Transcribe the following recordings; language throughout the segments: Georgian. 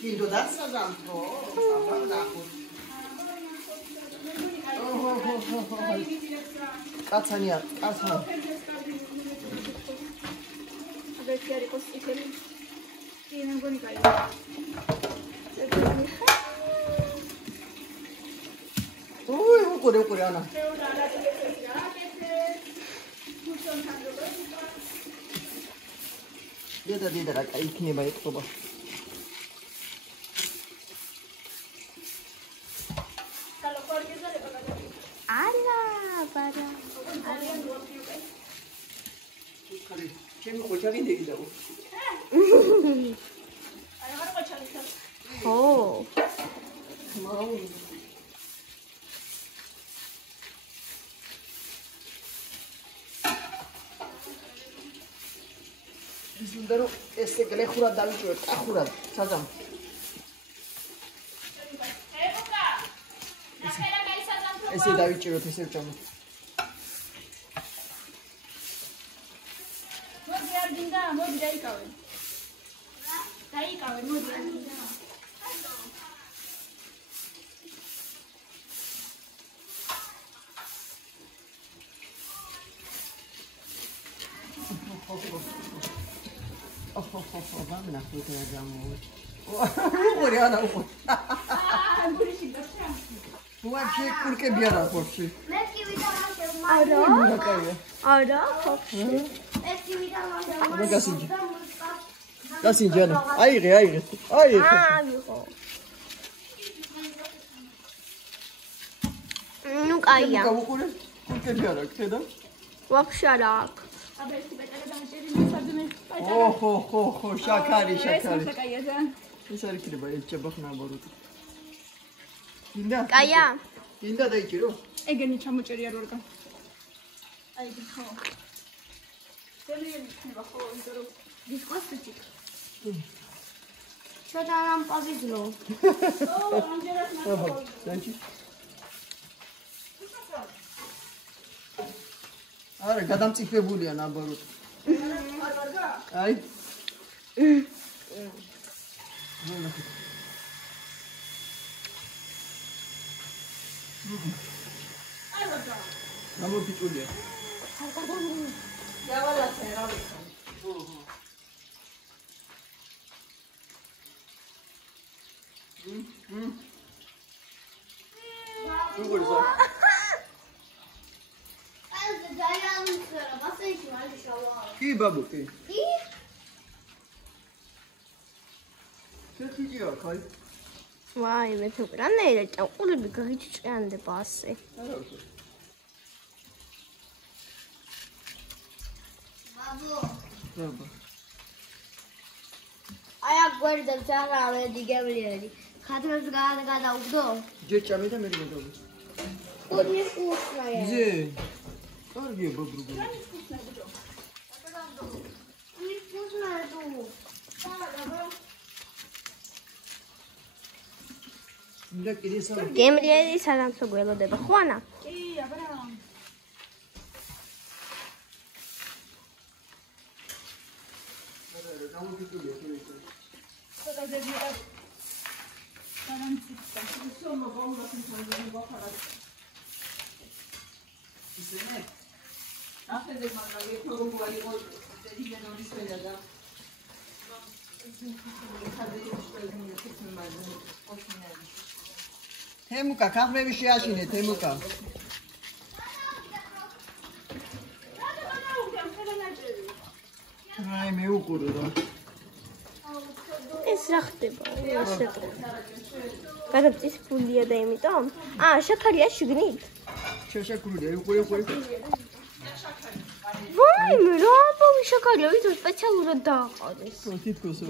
Kido danza tanto. Katsania, katsa. Uy, ukure ana. Dida რა იქნება ეთქობა. ალა, ბარა. ჩემი ყოჩარი დეიდაო. არა, არა ყოჩარი. ო. მაუ. ისინდერო ესე გლეხურად დავიჭიროთ, ახურად, საძამ. ესე დავიჭიროთ ესე ვჭამო. მოდი არ გინდა, მოდი დაიკავე. დაიკავე, მოდი არ გინდა. Vamos fruta de amor. Ukure ana ukure. გურიში გასა. Uache kurke biara hoxi. მე კივიდანამდე არა. არა, ხოხში. მე კივიდანამდე მაგასინჯი. გასინჯანა. აიღე. აიღო. ნუ კაია. უკure kurke biara ხედა? ვაფშე არა აქვს. აბა ეს ბეტარა დამჭერი მისადმე. ხო, შაქარი. კაია და. ეს არის კიდე ეჭება ხნა ბოროტი. გინდა? კაია. გინდა დაიჭირო? ეგენი ჩამოჭერია რორგან. აი ხო. ძალიან იქნება ხო, იმიტომ რომ გიყვასდი. შოთა რამ პავიზლო. ამჯერად მაგ. დაიჭი. არა, გადამწიფებულია ნაბოროტი. აი. გამოფიჭულია. დავალაცე რა ვიცი. როგორ ზა? კი ბაბუ, კი. კი? შეთიჭია ხაი. ვაი, მე თუ რანაირად ჭაყურები გაგიჭიანდება ასე. ბაბუ. აი აქ გვერდებს არა მედი გემლიერი. ხათრებს გადაუგდო? ჯერ ჭამე და მე გადავიდე. ორი უსმაია. ზე. კარგია ბაბუ. და კიდე სა გემლიერი სანამ გველოდება ხვანა? კი, აბა. გამოფიჭულია შეიძლება. ხოდაზებია. სანამციკა. სომა ბოლოს ინფორმაცია გახარა. ისინი ახედე მაგალითად პროგრამული იყო დედიდან ორი სვედა და თემუკა, კაფეები შეაშინე, თემუკა. აი მე უყურო რა. ეს რა ხდება? ესე. გადამწიფულია და იმიტომ? შაქარია შიგნით? შაქარია, უყურე. ვაი, მე რა ამბობი შაქარია, ვით სპეციალურად დააყარეს. თითქოს.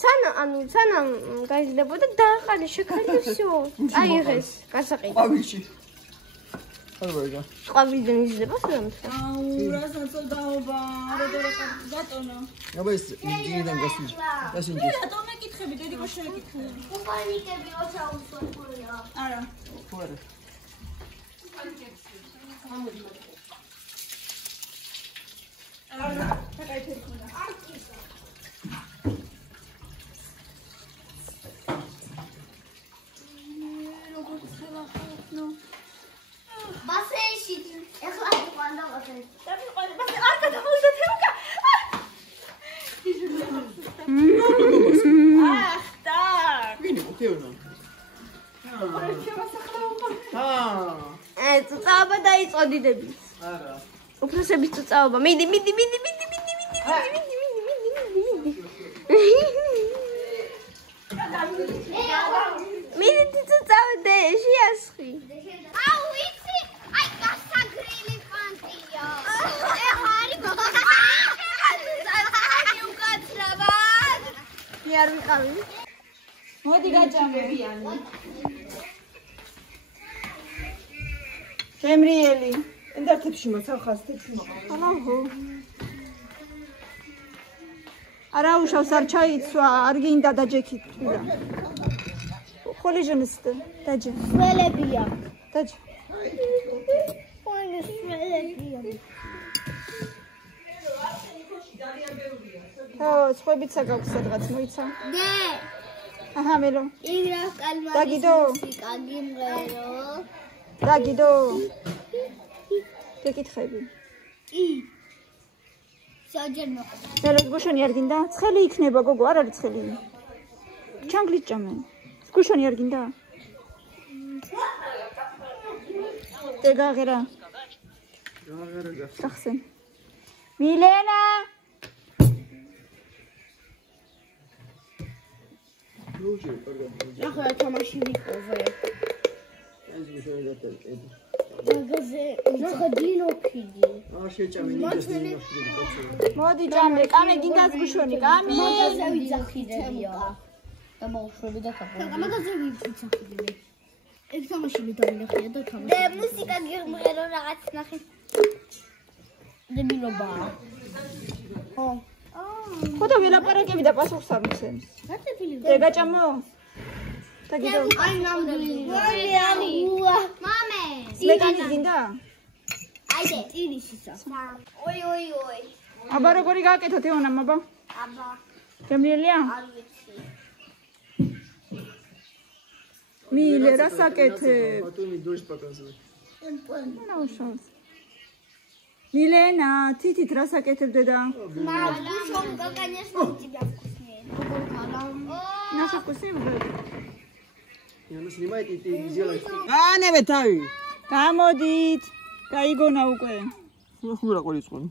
სანამ გაიზრდებოდა დააყარეს შაქარი всё. აიღეს, გასაყიდო. ყვავილში. ალბათ. ყვავილიდან იზრდება სანამ. რასაც დაობა, როდესაც გატონა. აბა ეს ინჯინიდან გასული. რატომ მეკითხები, დედიკო შევეკითხე. უყანიკები ოჩაუსო ყურია. არა. ხო არა. ბასეში ეხლა ყვანდა ბასეში. ах, так. ვინი ხუთეუნა? წუწაობა დაიწყო დიდების. არა. უფროსების წუწაობა. მიდი. მიდი წუწავდე, შეასხი. აუ, ვიცი. აი, გასაგრილი პანტია. ეხა არის უკაცრავად. მე არ ვიყავი. მოდი გაჭამე. შემრიელი. ენდართებში მოსახავს თეთრი მოყვა. აჰო. არა უშავს არ ჩაიცვა, არ გინდა დაჯექი თულა. ხოლი ჟნსტ დაჯე. სველებია. დაჯე. ოინე სველებია. სხვებიც გაქვს სადღაც მოიცა. დე. აჰა მელო. იგრა კალმარი. დაგიდო. მუსიკა გიმღერო. დაგიდო. გეკითხები. კი. საჯერ მოყვა. მელო გუშონი არ გინდა? ცხელი იქნება გოგო, არ არის ცხელი. ჩანგლით ჭამე. გუშონი არ გინდა? დეგაღერა. სახსენ. მილენა. ახლა თამაში ვიყოვე. ეს გუშინი დატოვე. მაგაზე ნახადინო ფიდი. შეჭამე ნიჭი მაშინ. მოდი ჭამე, კამე გინდას გუშონი, კამე. მაგაზე ვიძახიდებია. და მოუშვები და ხაფა. მაგაზე ვიძახიდებია. ეს თამაში მიდამინახია და თამაში. და მუსიკა გიმღერო რაღაც ნახე. დებილობა. ხო. ხოდა ველაპარაკები და პასუხს არ მიცემს. გაწეფილი. გაჭამო. დაგიდო. აი ნამდვილი. ვალი ამუა. მამე. ლეკანი გინდა? აიდე, ტირისისა. ოი. აბა როგორი გააკეთოთ ეონა მაბა? აბა, შემრიელია? არ ვიცი. მილე რა საკეთე? ბატონი დოშ პაკაზე. ნაუშავს. მილენა, თითით რა საკეთებდე და? მაგუშომ გაგანეს მიწიბავკუსნე. ნახე კუსი მოგე.იანოს ნიმაიტი ტიგიზიალა. ანევე თავი. გამოდით. გაიგონა უკვე. ხურა ყოლიწყონი.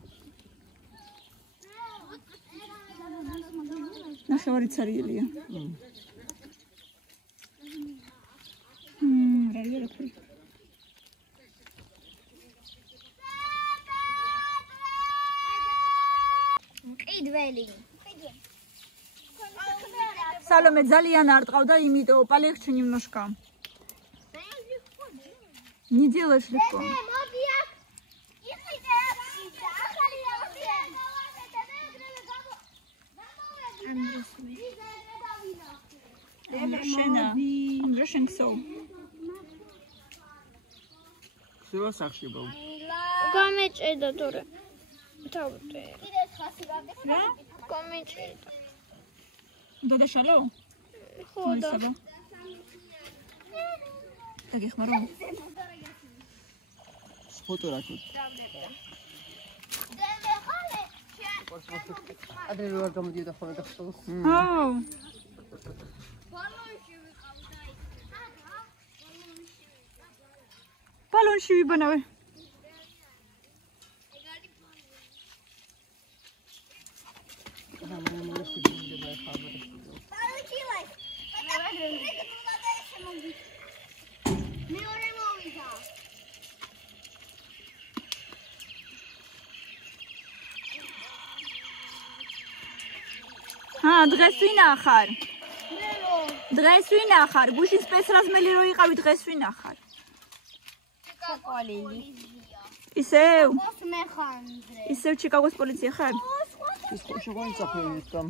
ნახევარი ცარიელია. რა იერაფერი. მყიდველი. სალომე ძალიან არ ტყავდა, იმიტომ полегче немножко. Не делаешь легко. მოდი აქ. იყიდე. ახალი რაღაცა. შენა. ამჟე შენ ქსოვ. შევა სახში ბავ. გამეჭედა თორე. თავზე. კიდე ხასი გაგეს. რა? გამეჭედა. დადაშალო? ხო და. დაგეხმარო? ფოტო რაკო. ადრე ვარ გამოდიოდა ხოლმე და ხო. აუ. ბალონში ვიბანავე. დღეს ვინახარ? დღეს ვინახარ? გუშინ სპეცრაზმელი რო იყავი, დღეს ვინახარ? კაკოლილი. ისევ? მეხანდრე. ისევ ჩიკაგოს პოლიცია ხარ? ის ხო შეგვიძლია წაფრენით կամ.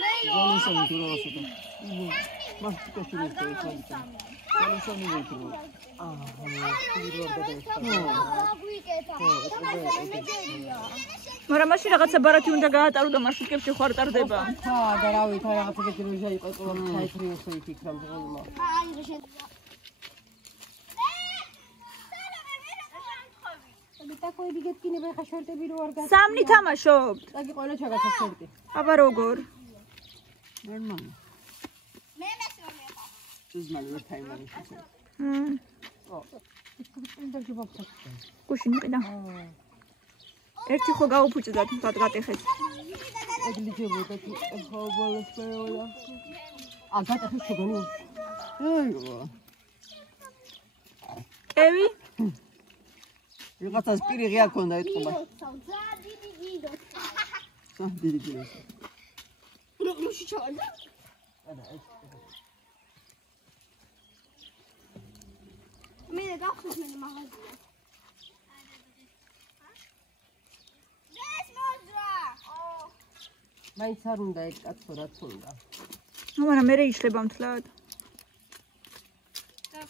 მე ზოლოსანი თუ რაღაცა და მას ტკეჩილი ხდება ზოლოსანი ვიტრო მაგრამ მაშინ რაღაცა ბარათი უნდა გაატარო და მარშრუტკებში ხარ ტარდება და რა ვიცი რაღაცა გეტროჟა იყო ყველა საითრიოსო იფიქრა მგონმა ტაკოები გეტკინება ხა შორტები რო არ გა სამნი თამაშობთ ტაკი ყველა ჩაგაცა შორტი აბა როგორ ნორმალი მე მესრომე ხარ ზმალი ვერ თაიმანი შეცე ინტერში ბოქსა გუშინ ყიდა ერთი ხო გაუფუჭდა დაგატეხეთ ეგლიჯებოდა თუ ხო ბოლოს პერიოდა აგატეხე შეგონი აიო ევი ვიღაცას პირი ღია ქონდა ეთყობა დიდი გიდო როში ჩავარდა მე გავხსნით მე მაღაზია მაინც არ უნდა ეგ კაცო რა თქონდა მაგრამ მე იშლება მთლად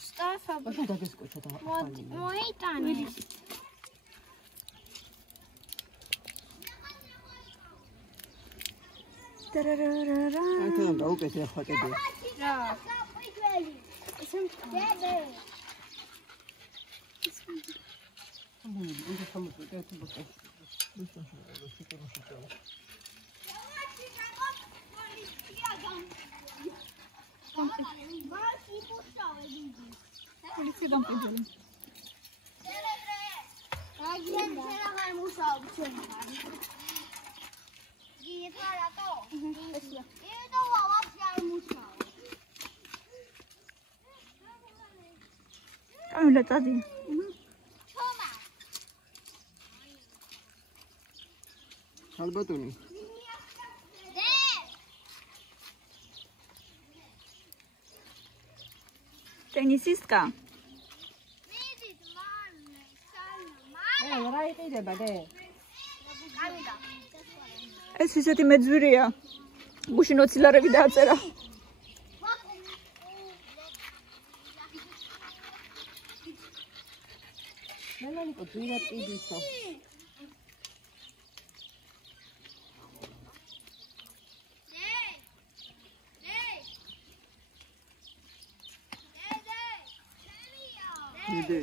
სტაფა ბაშენ დაგესკოჩა და მოიტანე ტრარარარა აითან დაუკეთე ახლა კიდე რა ისემ დედე უნდა სამწუხაროდ ერთი ბოქს პოლიცია გამყიდული კამილა წადი ალბათონი ტენისისტკა რა იყიდება დე ეს ისეთი მეძვირია გუშინ ოცილარები დააწერა მელანიკო ძირად ყიდისო დე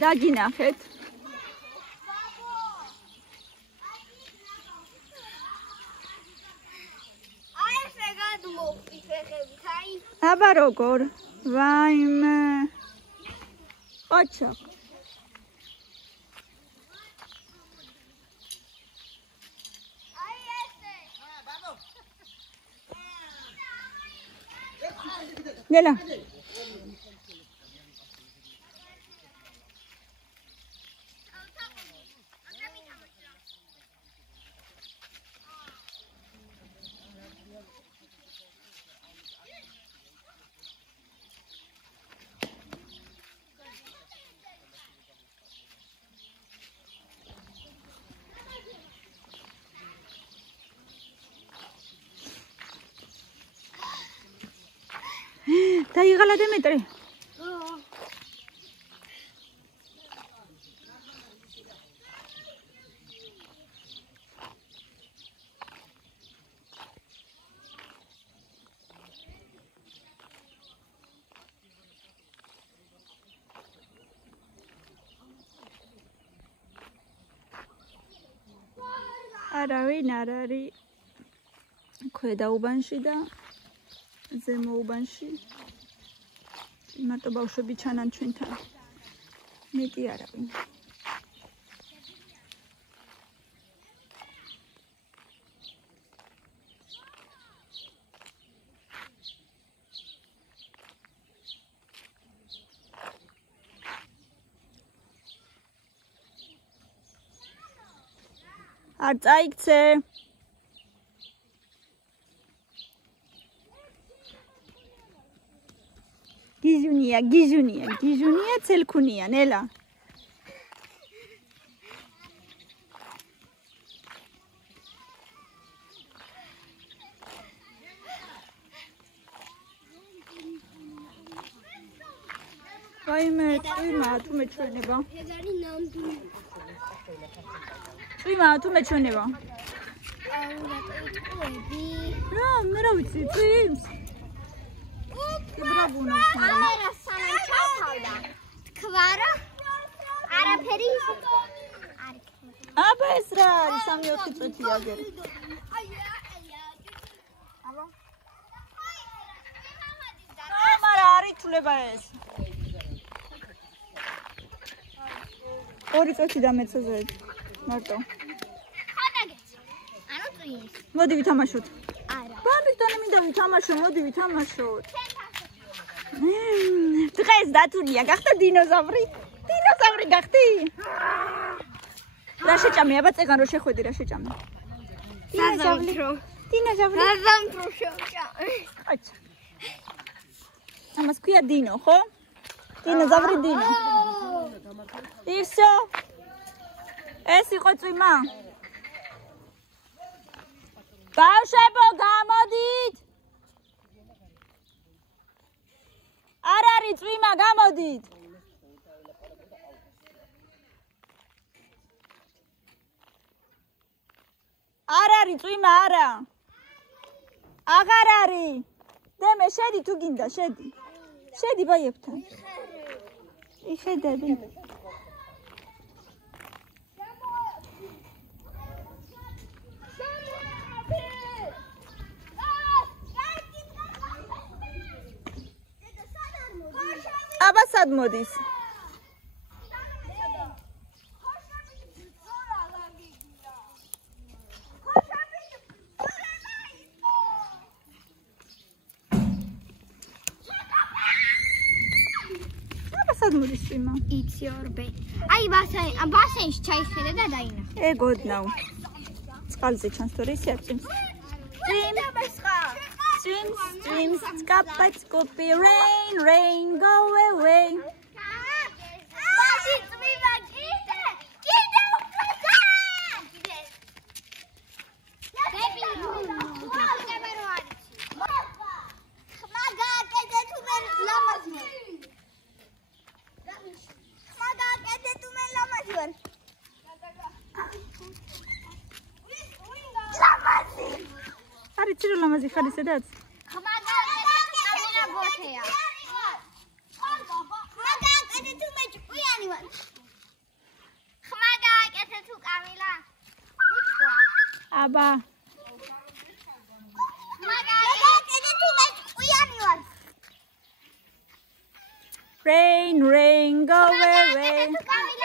დაგინახეთ აბა როგორ ვაიმე ოჩა ნელა დაიღალა დემეტრი არავინ არ არის ქვედა უბანში და ზემო უბანში მარტო ბავშვები ჩანან ჩვენთან მეტი არავინ არ წაიქცე. გიჟუნია, ცელქუნია, ნელა. ვაიმე, წვიმა, თუ მეჩვენება. ეგარი ნამდვილი. წვიმა, თუ მეჩვენება. რა, მე რა ვიცი, წვიმს. ბრაბუნა. კამერა სანამ ჩავთავდა. თქვა რა? არაფერი აბა ეს რა არის 3-4 წუთი აგერ. მარა არ ითვლება ეს. 2 წუთი და მეცოზე მარტო. ანუ წვიმს. მოდი ვითამაშოთ. არა. ბაბიტონი მინდა ვითამაშო, მოდი ვითამაშოთ. დღეს დათულია, გახდა დინოზავრი. დინოზავრი გახდი? რა შეჭამე, აბა წეგან რო შეხვედი რა შეჭამე. დინოზავრი. გაზამთრო შევჭამე. აჩა. ამას ქვია დინო, ხო? დინოზავრი დინო. ისო. ეს იყო წვიმა. ბავშვებო, გამოდით. არ არის წვიმა, გამოდით. არ არის წვიმა, არა. აღარ არის. დემე, შედი თუ გინდა, შედი. შედი ბაიებთან. იხედები. აბა სად მოდის? აბა სად მოდის წვიმა? იცი ორბე. აი ბასენში ჩაიხედე და დაინახე. ეგოდნავ. წყალზე ჩანს თორე ისე არ წვიმს. Streams, scappets, copy, rain, go away. Masi, წვიმა კიდე უკრა. დები. ხმა გააკეთე თუ მე ლამაზი ვარ. ხმა გააკეთე თუ მე ლამაზი ვარ. ლამაზი. არის ცირ ლამაზი ხარ ისედაც? ხმა გააკეთე კამერა გოთეა. ხმა გააკეთე თუ მე ჭკვიანი ვარ. ხმა გააკეთე თუ კამილა. უცხოა. აბა. ხმა გააკეთე თუ მე ჭკვიანი ვარ. Rain, go away. კამილა